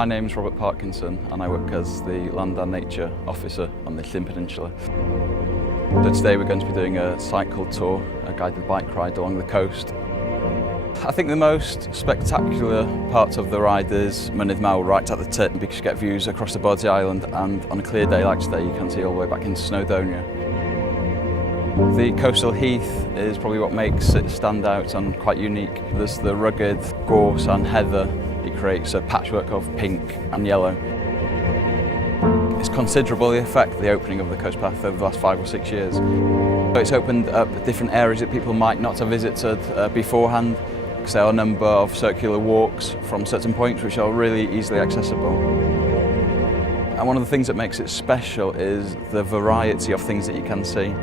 My name's Robert Parkinson and I work as the Land and Nature Officer on the Llwybr Peninsula. So today we're going to be doing a cycle tour, a guided bike ride along the coast. I think the most spectacular part of the ride is Mynydd Mawr right at the tip, because you get views across the Body Island, and on a clear day like today you can see all the way back into Snowdonia. The coastal heath is probably what makes it stand out and quite unique. There's the rugged gorse and heather. It creates a patchwork of pink and yellow. It's considerably affected the opening of the coast path over the last 5 or 6 years. So it's opened up different areas that people might not have visited beforehand, because there are a number of circular walks from certain points which are really easily accessible. And one of the things that makes it special is the variety of things that you can see.